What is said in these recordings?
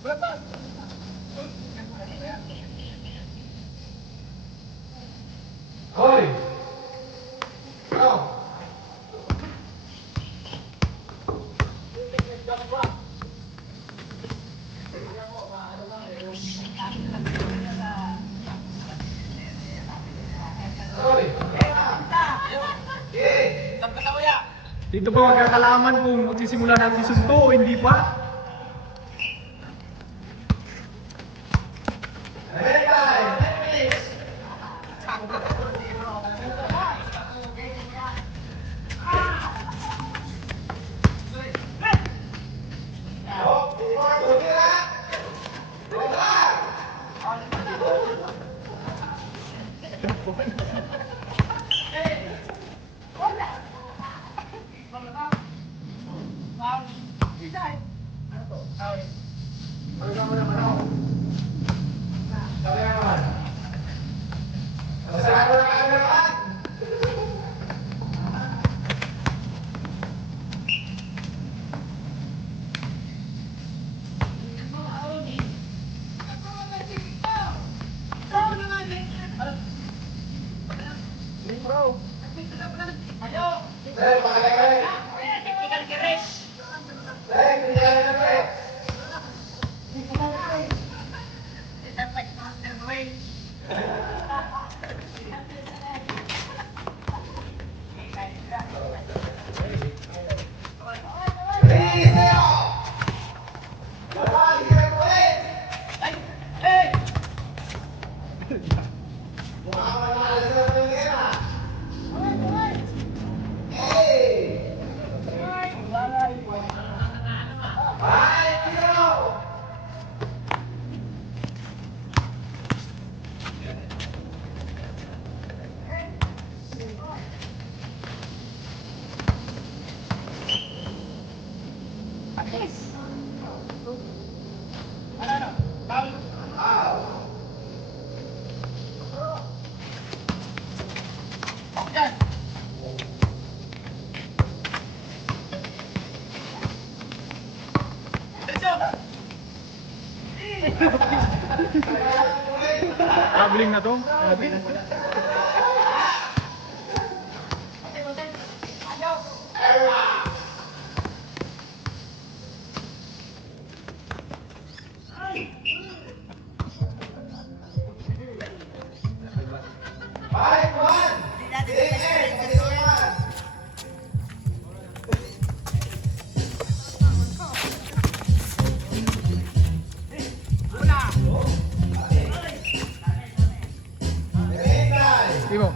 Hoy! Go! Dito pa magkakalaman kung magsisimula ng season 2 o hindi pa. Traveling na to. Timo.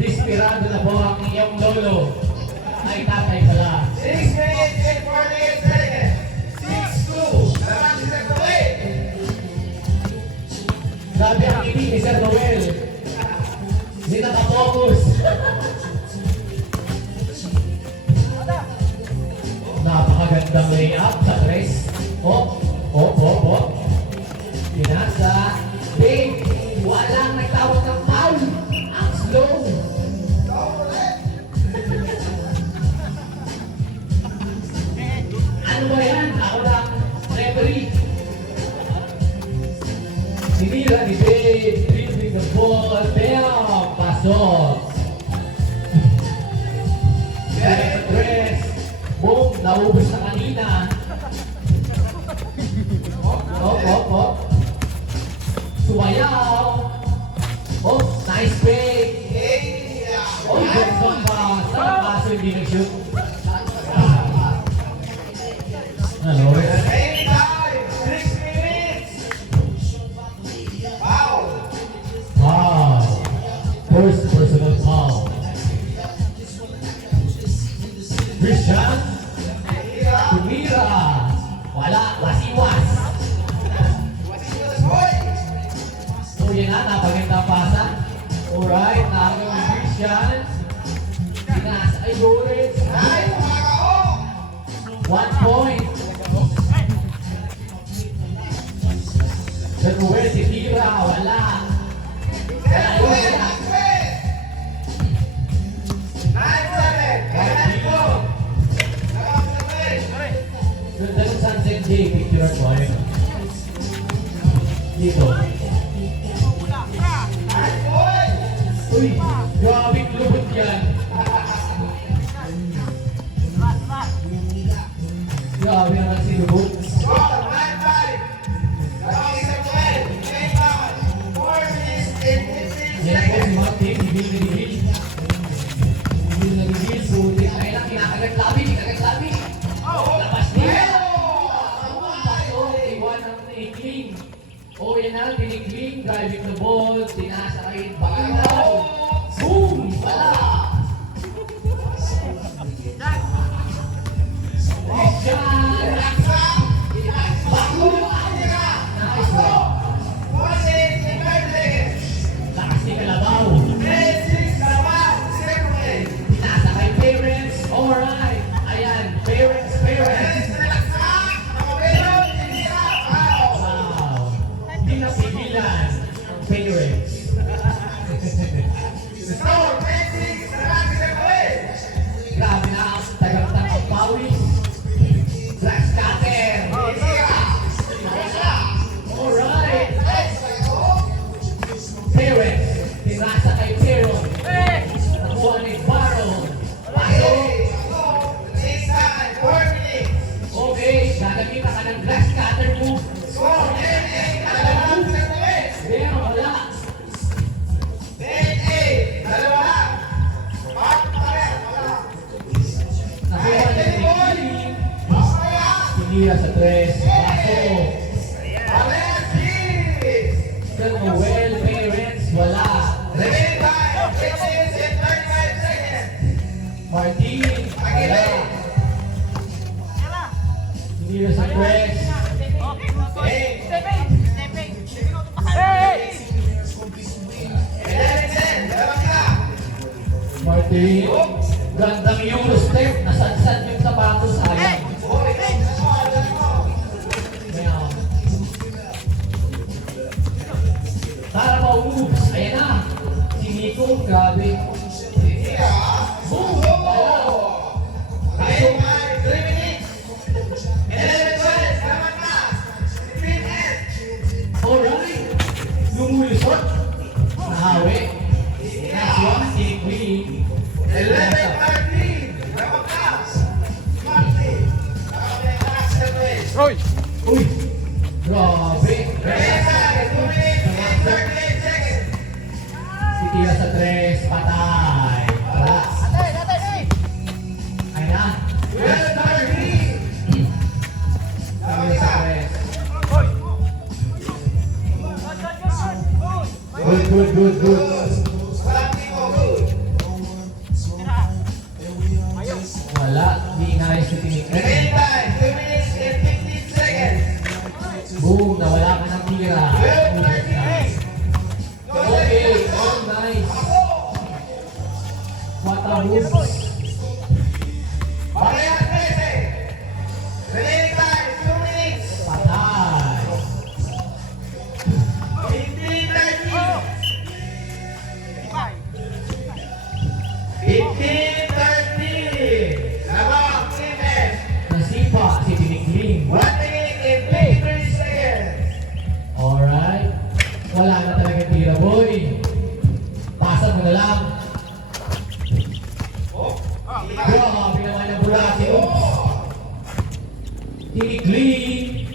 Desperado na po ang iyong lolo ay tatay pala. 6 minutes and 48 seconds. 6-2. Sir Noel. Hindi nakapokus. Napakagandang layup sa tres. Pinasa. Big. Walang nagtawag ng foul. Ang slow. Ano ba yan? Ako lang. Referee. Sinira ni Dave. Dribbling the ball. Bam! Pasok. Tres. Boom! Naubos na kanina. Sumayaw. Nice break. Ganda pa. Saan kaso hindi nag-shoot? Ano? Wow. First personal foul. Christian. Tumira. Wala. Wasiwas. So yan na. Napaganda pasa. Alright. Nakagawa ni Christian. Pinas ay Goretz. 1 point. Sir Noel, si Tira. Wala. Ganda ng sunset day picture ko. Dito. Uy, grabe lubot yan. Grabe naman si lubot. Yan po si Martin, Bibil. Sulit. Ay lang, kinakagat labi. Labas niya. Pasok, iwan ang tinikling. Yan na, tinikling. Driving the ball. Tinasa kayo. Bakalaw. Boom! Wala. Christian. Bakulaw. Nice one. Lakas ni Kalabaw. Pinasa kay Parents. Alright. Ayan. Parents. Wow. Hindi na pigilan ang Parents. Grabe na ang tagagtang ang pawis. Flash cutter. Alright. Parents. Pinasa kay Pero. Nakuha ni Baron. Pasok. Okay. Gagamitan ka ng glass cutter move. Pero wala. Nakuha ni Nicky. Sinira sa tres. Pasok. Sir Noel, Parents, wala. Martin, wala. Sinira sa tres. Martin, gandang Euro step. Nasansan yung sapatos, sayang. Tara ma-moves. Ayan na. Si Nico, grabe. Boom! Pasok. Alright. Lumulusot. Nahawi. Next one, si Queen. Roy! Uy! Grabe! Si Tira sa tres, patay. Wala. Ay na. Tira sa tres. Good. Wala. Di inayos si Tinik. Boom! Nawala ka ng tira.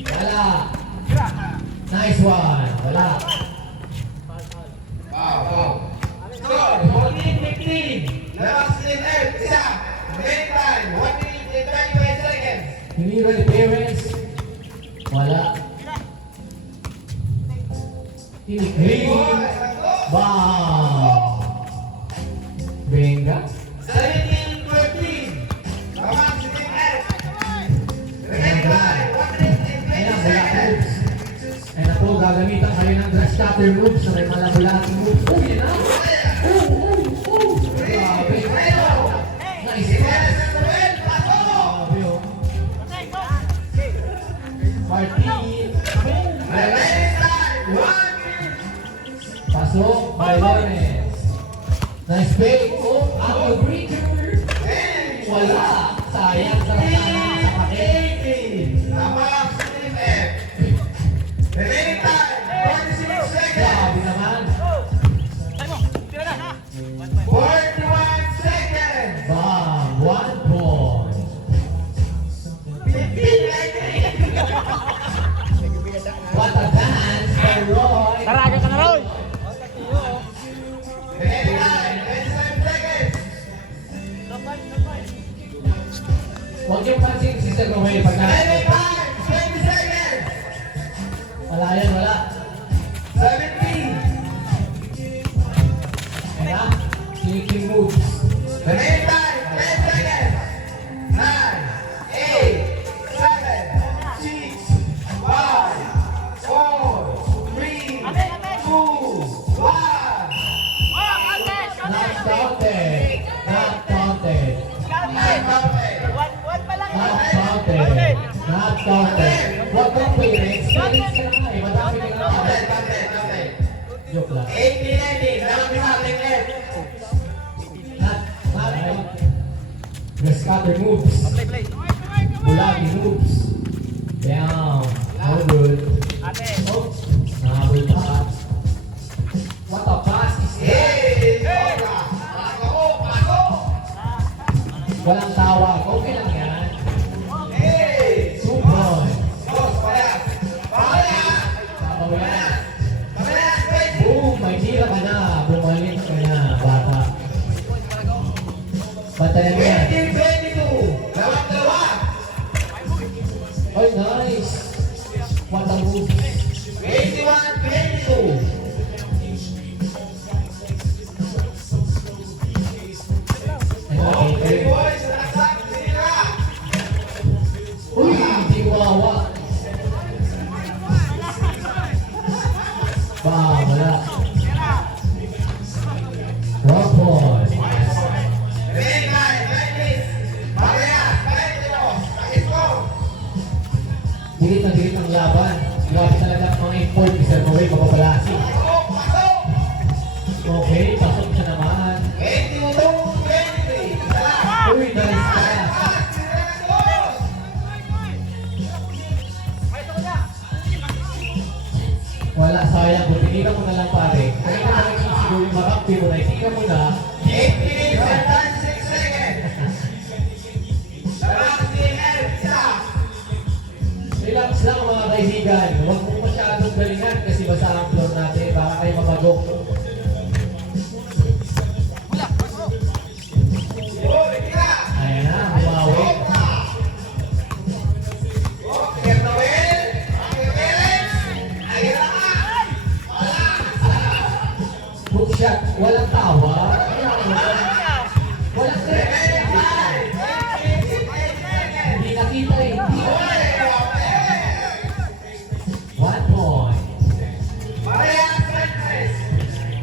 Wala. Nice one. Wala. Wow. Score, 14-15. Labas din F, isa. Break time, 1 minute and 25 seconds. Illegal clearance. Wala. Green. Bang. Benga. 17-14. Labas din F. Break time, 1 minute and Ayan, 20 wala seconds. moves. Ayan na po, gagamitan kayo ng grass cutter moves na may malabulating moves. Oh, yan na. Grabe. Nice pass. Grabe, oh. Martin. Pasok by Lawrence. Nice fake. Oh, out of breaker. Wala. Sayang sa sana sa paket. Grabe naman. 41 seconds. Bang. 1 point. What a dance by Roy. Taraga ka na, Roy! Huwag yung pansin si Sir Romel pagka... Wala yan, wala. Kaya, sneaking moves. Not counted. Not counted. Not counted. Not counted. Huwag kang parents. Parents ka na nga eh. Madami ka na nga. Joke lang. Not counted. Grass cutter moves. Bulati moves. Down. No good. Oops. Nahabol pa. What a pass is it? Walang tawag. Okay lang yan. Subon. Kabawalan. Boom! May tira ka na. Bumalik ka na, bata. Batayan mo yan. Oh, nice. What a move. 21-22. Okay. Boys, nakasak sila. Uy, Chihuahua. Wala. Rock ball. Dilit na dilit ang laban. Grabe talaga ang mga import. Isa mo rin mapapalasi. Okay, pasok siya naman. Uy, nice pass. Wala, sayang. Kung tinira mo na lang pare. Kaya na lang siguro yung makampi mo na. Itika mo na. 8 minutes and 36 seconds. Relax lang mga kaibigan. Huwag mo masyadong galingan kasi basa ang floor natin. Baka kayo mapagok. Ayan na, humawi. Hook shot, walang tawa. Walang hindi nakita eh. Hindi. 1 point.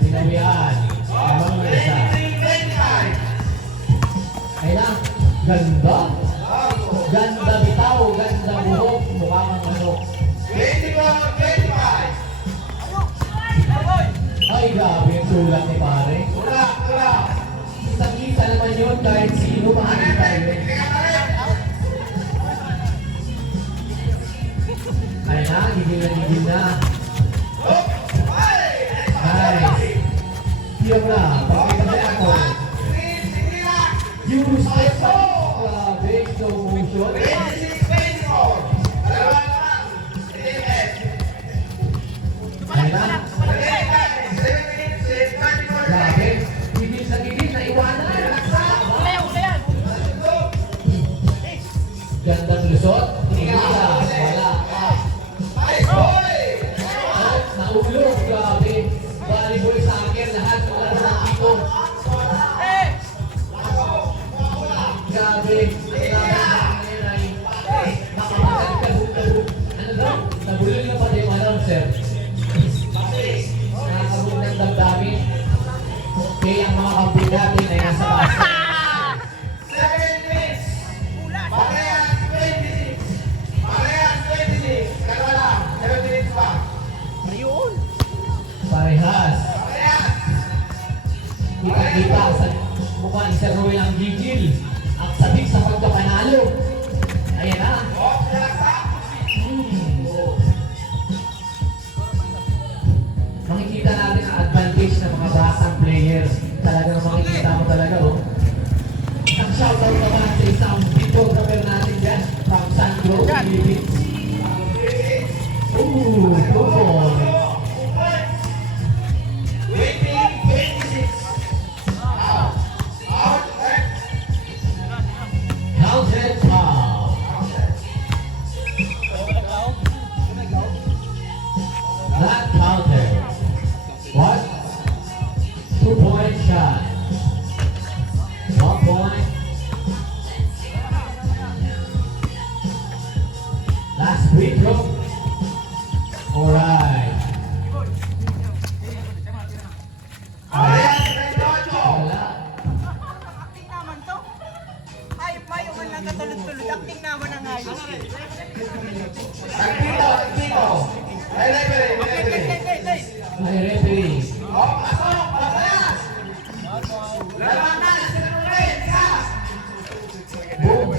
Tinawian. Abang mo isa. Ay lang, ganda. Ganda bitaw, ganda buhok. Mukha kang manok. Ay, grabe yung sulat ni pare. Isang-isa naman yun kahit sino makikita yun. Ay na, gigil na gigil na. Nice. Siyam na, pakita na ako. Yung step pa. Grabe, slow motion. mukhang Sir Roel ang gigil. Ang sabik sa pagkapanalo. Ayan na. Oh, relaxa. Makikita natin ang advantage ng mga batang player. Talagang makikita mo talaga, oh. Isang shoutout naman sa isang videographer natin dyan from Sandro, Philippines. Ooh, good. 26. Out. Out. Counted foul. That counted. What? 2-point shot. 1 point. Last free throw. Alright. Ayan, 38. Wala. Acting naman to. Hayop mayo man lang katulad-tulad. Acting naman ang hayop. Tagpito. Ay, referee. May referee. Oh, pasok. Palayas. Laban na. Sir Roel. Isa. Boom.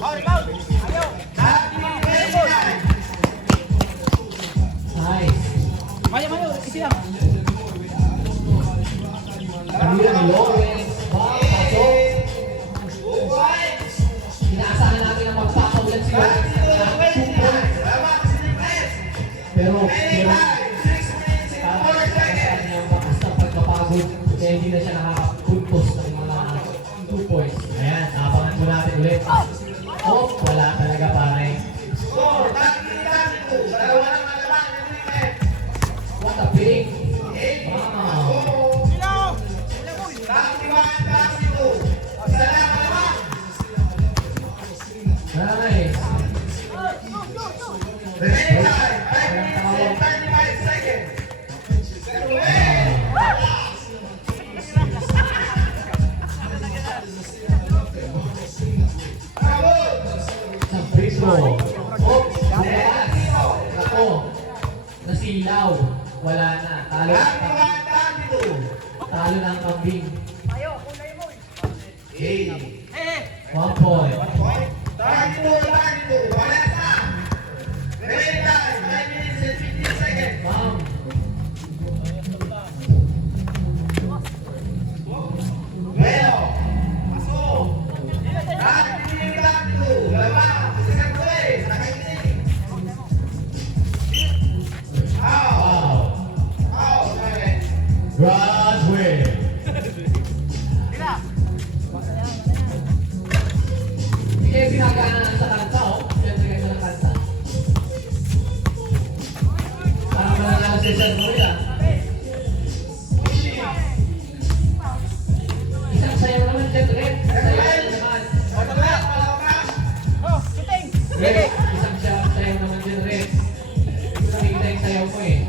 Bumawi. Ayaw. At 29. Nice. Mayo. Isi lang. Kanina ni Lawrence. Bang, pasok. Inaasahan natin na magpapaulan si Lawrence. Pero, inaasahan niya basta pagkapagod. Kaya hindi na siya nakakapuntos ng mga 2 points. Ayan, abangan mo natin ulit. Oh, wala talaga pare. What a pick. Wow. Ilaw. Nice. Sa free throw. Oh, yes. Ako. Nasilaw. Wala na. Talo ng kambing. Ayaw. Kulay mo. 1 point. Bam. Wow. Broadway. Hindi kayo pinagana sa kanta, oh. Siyempre kayo sa kanta. Parang mananalo si Sir Roel, ah. Isang sayaw naman dyan, Red. Sayaw naman. Oh, shooting. Red, isang sayaw naman dyan, Red. Nakikita yung sayaw mo, eh.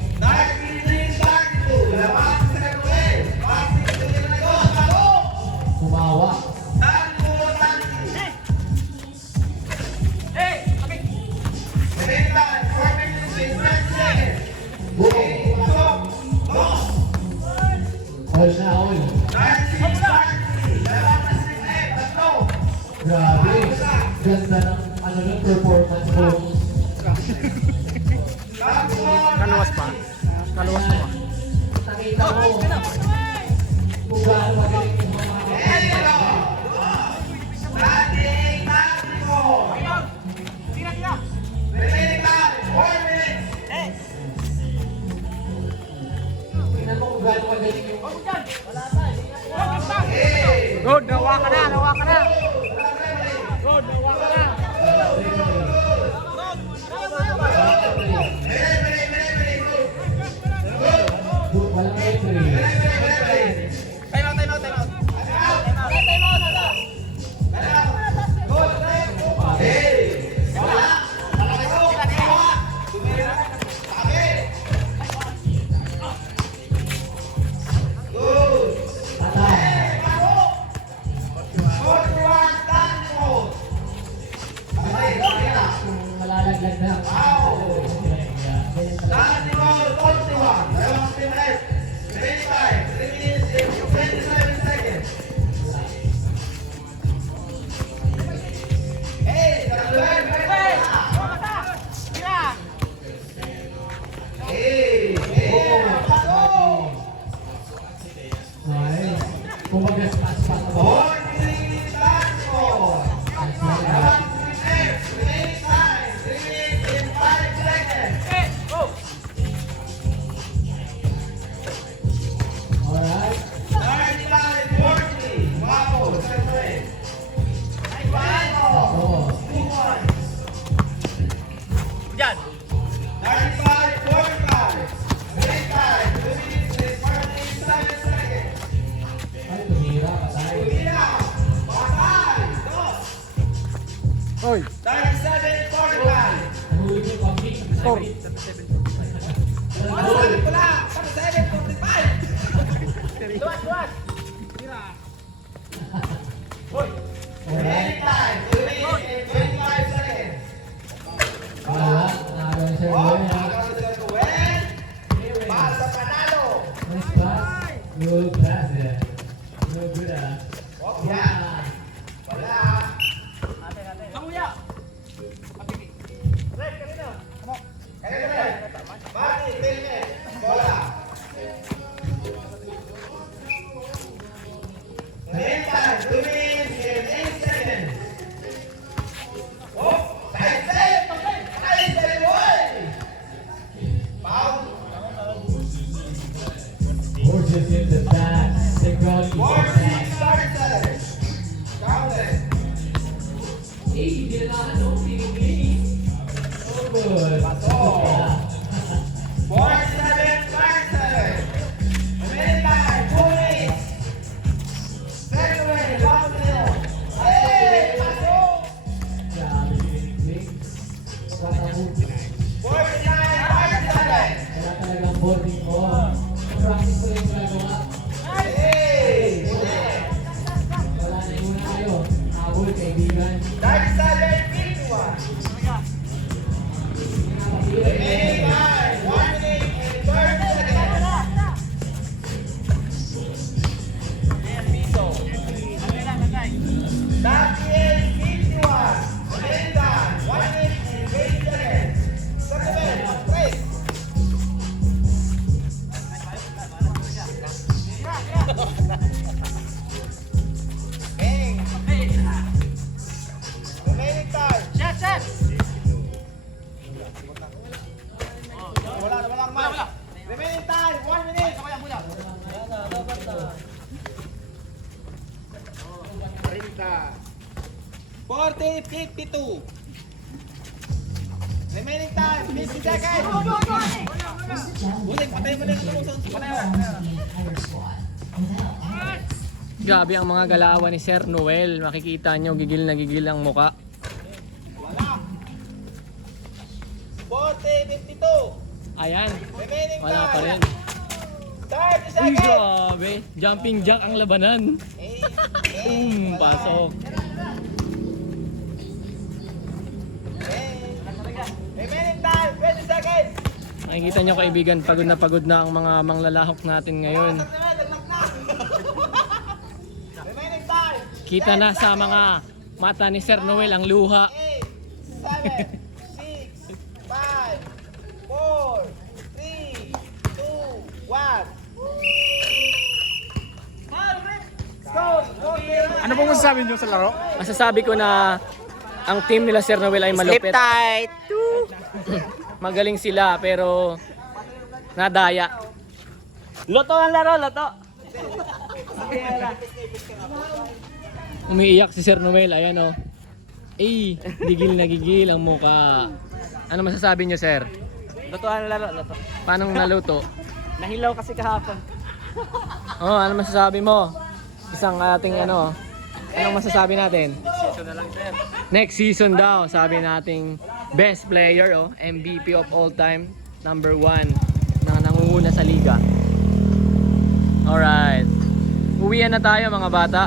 Kumawa. All na, all. Grabe. Ganda ng ano ng performance ko. Kaluwas pa. Kaluwas pa. Nakita mo kung gaano magaling yung mga Tira. tingnan mo kung gaano magaling yung Good, nawa ka na. Good, nawa ka na. walang referee. Time out. Patay. Malalaglag na. Wow! 37-45. Nahuli ko yung pambing. Score. Sabi ko lang, 37-45. Luwas. Remaining time, 2 minutes and 25 seconds. Wala. Nakagawa ni Sir Oh, Noel. nakakaroon sila ng win. Para sa panalo. Nice pass. Good pass there. No good ah. Oh, yeah. Wala. Kamuya. Kaya naman. Marty, 3 minutes. Bola. Remaining time, 2 minutes and 8 seconds. Oh, side step. Side step, boy. Foul. Gorgeous in the back. The crowd is 4-6 starter. Counted. Hindi na ano. Pinigil. So good. Pasok. 4-7 starter. Remaining time, 2 minutes. Second way, 1-0. Hey, pasok. Grabe, pinigil. Wala 49 starter. talagang boarding ko. Practice ko yung ginagawa. Hey, Wala na yung una kayo. Habol, kaibigan. 37-51. Remaining time, 1 minute and 30 seconds. That is 51. Remaining time, 1 minute and 20 seconds. Second man, please. Hey. Remaining time. Set. Wala. Remaining time, 1 minute. 40-52. Remaining time, 50 seconds. Butik, patay mo na yung tumusong. Grabe ang mga galawan ni Sir Noel. Makikita nyo, gigil na gigil ang muka. Wala. 40-52. Ayan, Remaining wala pa rin. time, 30 Uy, seconds. grabe. Jumping jack ang labanan. Wala. Pasok. Remaining time, 20 seconds. Makikita nyo kaibigan, pagod na ang mga manglalahok natin ngayon. Remaining time, Kita na sa mga mata ni Sir Noel ang luha. 8, 7, 6, 5, 4, 3, 2, 1. Ano pong masasabi niyo sa laro? Masasabi ko na ang team nila Sir Noel ay malupit. tight. Magaling sila pero nadaya. Loto ang laro, loto. Umiiyak si Sir Noel, ayan o. Gigil na gigil ang muka. Ano masasabi niyo, Sir? Lutuan laro, luto. Paano naluto? Nahilaw kasi kahapon. Oh, ano masasabi mo? Isang ating ano, anong masasabi natin? Season na lang, sir. Next season daw, sabi nating best player, MVP of all time, number 1 na nangunguna sa liga. Alright. Uwian na tayo mga bata.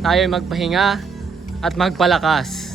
Tayo magpahinga at magpalakas.